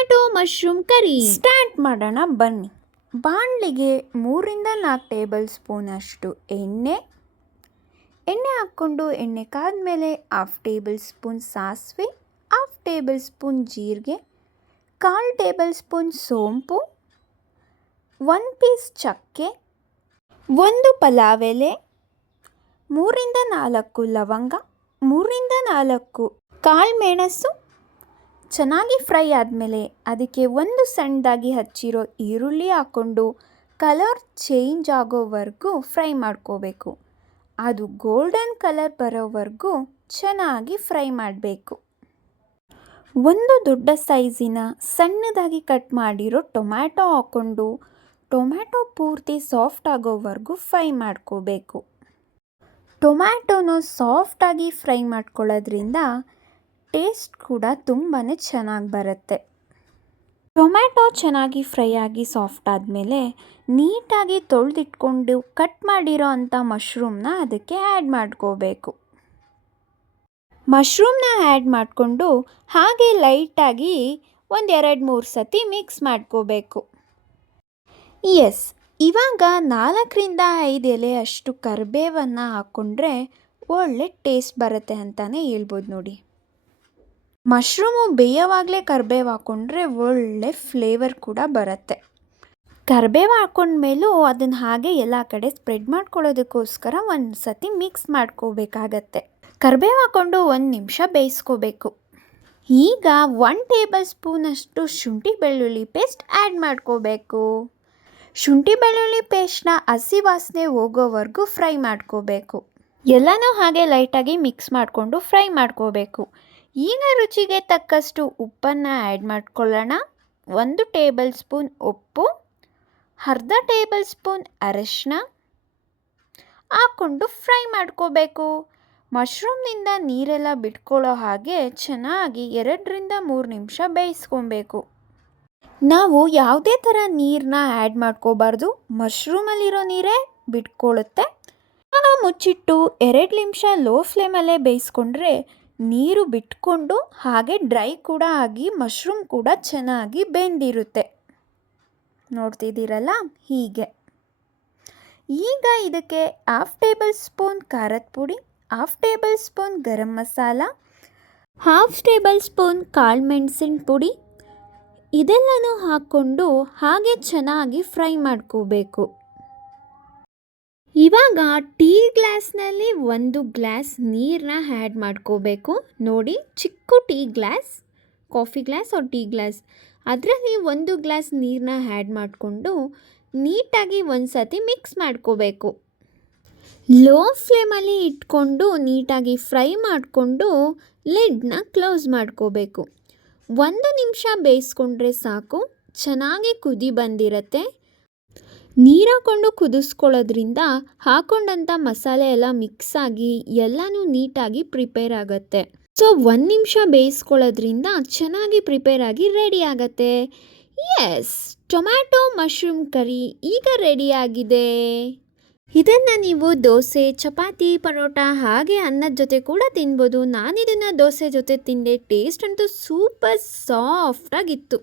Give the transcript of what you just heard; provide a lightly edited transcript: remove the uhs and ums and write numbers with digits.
Tomato mushroom curry start ಮಾಡೋಣ ಬನ್ನಿ. ಬಾಣಲಿಗೆ 3-4 table ಸ್ಪೂನಷ್ಟು ಎಣ್ಣೆ ಹಾಕ್ಕೊಂಡು ಎಣ್ಣೆ ಕಾದ್ಮೇಲೆ 1/2 ಟೇಬಲ್ ಸ್ಪೂನ್ ಸಾಸಿವೆ, 1/2 ಟೇಬಲ್ ಸ್ಪೂನ್ ಜೀರಿಗೆ, 1/4 ಟೇಬಲ್ ಸ್ಪೂನ್ ಸೋಂಪು, 1 ಪೀಸ್ ಚಕ್ಕೆ, 1 ಪಲಾವ್ ಎಲೆ, 3-4 ಲವಂಗ, 3-4 ಕಾಳು ಮೆಣಸು. ಚೆನ್ನಾಗಿ ಫ್ರೈ ಆದಮೇಲೆ ಅದಕ್ಕೆ 1 ಸಣ್ಣದಾಗಿ ಹಚ್ಚಿರೋ ಈರುಳ್ಳಿ ಹಾಕ್ಕೊಂಡು ಕಲರ್ ಚೇಂಜ್ ಆಗೋವರೆಗೂ ಫ್ರೈ ಮಾಡ್ಕೋಬೇಕು. ಅದು ಗೋಲ್ಡನ್ ಕಲರ್ ಬರೋವರೆಗೂ ಚೆನ್ನಾಗಿ ಫ್ರೈ ಮಾಡಬೇಕು. 1 ದೊಡ್ಡ ಸೈಜಿನ ಸಣ್ಣದಾಗಿ ಕಟ್ ಮಾಡಿರೋ ಟೊಮ್ಯಾಟೊ ಹಾಕ್ಕೊಂಡು ಟೊಮ್ಯಾಟೊ ಪೂರ್ತಿ ಸಾಫ್ಟ್ ಆಗೋವರೆಗೂ ಫ್ರೈ ಮಾಡ್ಕೋಬೇಕು. ಟೊಮ್ಯಾಟೊನ ಸಾಫ್ಟಾಗಿ ಫ್ರೈ ಮಾಡ್ಕೊಳ್ಳೋದ್ರಿಂದ ಟೇಸ್ಟ್ ಕೂಡ ತುಂಬಾ ಚೆನ್ನಾಗಿ ಬರುತ್ತೆ. ಟೊಮ್ಯಾಟೊ ಚೆನ್ನಾಗಿ ಫ್ರೈ ಆಗಿ ಸಾಫ್ಟ್ ಆದಮೇಲೆ ನೀಟಾಗಿ ತೊಳೆದಿಟ್ಕೊಂಡು ಕಟ್ ಮಾಡಿರೋ ಅಂಥ ಮಶ್ರೂಮ್ನ ಅದಕ್ಕೆ ಆ್ಯಡ್ ಮಾಡ್ಕೋಬೇಕು. ಮಶ್ರೂಮ್ನ ಆ್ಯಡ್ ಮಾಡಿಕೊಂಡು ಹಾಗೆ ಲೈಟಾಗಿ 1-2-3 ಸತಿ ಮಿಕ್ಸ್ ಮಾಡ್ಕೋಬೇಕು. ಇವಾಗ 4-5 ಎಲೆ ಅಷ್ಟು ಕರಿಬೇವನ್ನು ಹಾಕ್ಕೊಂಡ್ರೆ ಒಳ್ಳೆ ಟೇಸ್ಟ್ ಬರುತ್ತೆ ಅಂತಲೇ ಹೇಳ್ಬೋದು ನೋಡಿ. ಮಶ್ರೂಮು ಬೇಯೋವಾಗಲೇ ಕರಿಬೇವು ಹಾಕ್ಕೊಂಡ್ರೆ ಒಳ್ಳೆ ಫ್ಲೇವರ್ ಕೂಡ ಬರುತ್ತೆ. ಕರಿಬೇವು ಹಾಕ್ಕೊಂಡ್ಮೇಲೂ ಅದನ್ನು ಹಾಗೆ ಎಲ್ಲ ಕಡೆ ಸ್ಪ್ರೆಡ್ ಮಾಡ್ಕೊಳ್ಳೋದಕ್ಕೋಸ್ಕರ ಒಂದು ಸತಿ ಮಿಕ್ಸ್ ಮಾಡ್ಕೋಬೇಕಾಗತ್ತೆ. ಕರಿಬೇವು ಹಾಕ್ಕೊಂಡು 1 ನಿಮಿಷ ಬೇಯಿಸ್ಕೋಬೇಕು. ಈಗ 1 ಟೇಬಲ್ ಸ್ಪೂನಷ್ಟು ಶುಂಠಿ ಬೆಳ್ಳುಳ್ಳಿ ಪೇಸ್ಟ್ ಆ್ಯಡ್ ಮಾಡ್ಕೋಬೇಕು. ಶುಂಠಿ ಬೆಳ್ಳುಳ್ಳಿ ಪೇಸ್ಟ್ನ ಹಸಿ ವಾಸನೆ ಹೋಗೋವರೆಗೂ ಫ್ರೈ ಮಾಡ್ಕೋಬೇಕು. ಎಲ್ಲನೂ ಹಾಗೆ ಲೈಟಾಗಿ ಮಿಕ್ಸ್ ಮಾಡಿಕೊಂಡು ಫ್ರೈ ಮಾಡ್ಕೋಬೇಕು. ಈಗ ರುಚಿಗೆ ತಕ್ಕಷ್ಟು ಉಪ್ಪನ್ನು ಆ್ಯಡ್ ಮಾಡ್ಕೊಳ್ಳೋಣ. 1 ಟೇಬಲ್ ಸ್ಪೂನ್ ಉಪ್ಪು, ಅರ್ಧ ಟೇಬಲ್ ಸ್ಪೂನ್ ಅರಿಶಿನ ಹಾಕ್ಕೊಂಡು ಫ್ರೈ ಮಾಡ್ಕೋಬೇಕು. ಮಶ್ರೂಮ್ನಿಂದ ನೀರೆಲ್ಲ ಬಿಟ್ಕೊಳ್ಳೋ ಹಾಗೆ ಚೆನ್ನಾಗಿ 2-3 ನಿಮಿಷ ಬೇಯಿಸ್ಕೊಬೇಕು. ನಾವು ಯಾವುದೇ ಥರ ನೀರನ್ನ ಆ್ಯಡ್ ಮಾಡ್ಕೋಬಾರ್ದು, ಮಶ್ರೂಮಲ್ಲಿರೋ ನೀರೇ ಬಿಟ್ಕೊಳ್ಳುತ್ತೆ. ಆಗ ಮುಚ್ಚಿಟ್ಟು 2 ನಿಮಿಷ ಲೋ ಫ್ಲೇಮಲ್ಲೇ ಬೇಯಿಸ್ಕೊಂಡ್ರೆ ನೀರು ಬಿಟ್ಕೊಂಡು ಹಾಗೆ ಡ್ರೈ ಕೂಡ ಆಗಿ ಮಶ್ರೂಮ್ ಕೂಡ ಚೆನ್ನಾಗಿ ಬೆಂದಿರುತ್ತೆ. ನೋಡ್ತಿದ್ದೀರಲ್ಲ ಹೀಗೆ. ಈಗ ಇದಕ್ಕೆ 1/2 ಟೇಬಲ್ ಸ್ಪೂನ್ ಖಾರದ ಪುಡಿ, 1/2 table spoon garam masala, 1/2 table spoon ಕಾಳು ಮೆಣಸಿನ ಪುಡಿ ಇದೆಲ್ಲನೂ ಹಾಕ್ಕೊಂಡು ಹಾಗೆ ಚೆನ್ನಾಗಿ ಫ್ರೈ ಮಾಡ್ಕೋಬೇಕು. ಇವಾಗ ಟೀ ಗ್ಲಾಸ್ನಲ್ಲಿ 1 ಗ್ಲಾಸ್ ನೀರನ್ನ ಆ್ಯಡ್ ಮಾಡ್ಕೋಬೇಕು. ನೋಡಿ, ಚಿಕ್ಕ tea glass, coffee glass or tea glass, ಅದರಲ್ಲಿ 1 ಗ್ಲಾಸ್ ನೀರನ್ನ ಆ್ಯಡ್ ಮಾಡಿಕೊಂಡು ನೀಟಾಗಿ ಒಂದು ಸತಿ ಮಿಕ್ಸ್ ಮಾಡ್ಕೋಬೇಕು. ಲೋ ಫ್ಲೇಮಲ್ಲಿ ಇಟ್ಕೊಂಡು ನೀಟಾಗಿ ಫ್ರೈ ಮಾಡಿಕೊಂಡು ಲಿಡ್ನ ಕ್ಲೋಸ್ ಮಾಡ್ಕೋಬೇಕು. 1 ನಿಮಿಷ ಬೇಯಿಸ್ಕೊಂಡ್ರೆ ಸಾಕು, ಚೆನ್ನಾಗಿ ಕುದಿ ಬಂದಿರುತ್ತೆ. ನೀರು ಹಾಕ್ಕೊಂಡು ಕುದಿಸ್ಕೊಳ್ಳೋದ್ರಿಂದ ಹಾಕ್ಕೊಂಡಂಥ ಮಸಾಲೆ ಎಲ್ಲ ಮಿಕ್ಸ್ ಆಗಿ ಎಲ್ಲನೂ ನೀಟಾಗಿ ಪ್ರಿಪೇರ್ ಆಗುತ್ತೆ. ಸೊ 1 ನಿಮಿಷ ಬೇಯಿಸ್ಕೊಳ್ಳೋದ್ರಿಂದ ಚೆನ್ನಾಗಿ ಪ್ರಿಪೇರ್ ಆಗಿ ರೆಡಿ ಆಗುತ್ತೆ. ಟೊಮ್ಯಾಟೊ ಮಶ್ರೂಮ್ ಕರಿ ಈಗ ರೆಡಿಯಾಗಿದೆ. ಇದನ್ನು ನೀವು ದೋಸೆ, ಚಪಾತಿ, ಪರೋಟ ಹಾಗೆ ಅನ್ನದ ಜೊತೆ ಕೂಡ ತಿನ್ಬೋದು. ನಾನಿದನ್ನು ದೋಸೆ ಜೊತೆ ತಿಂದೆ. ಟೇಸ್ಟ್ ಅಂತೂ ಸೂಪರ್ ಸಾಫ್ಟಾಗಿತ್ತು.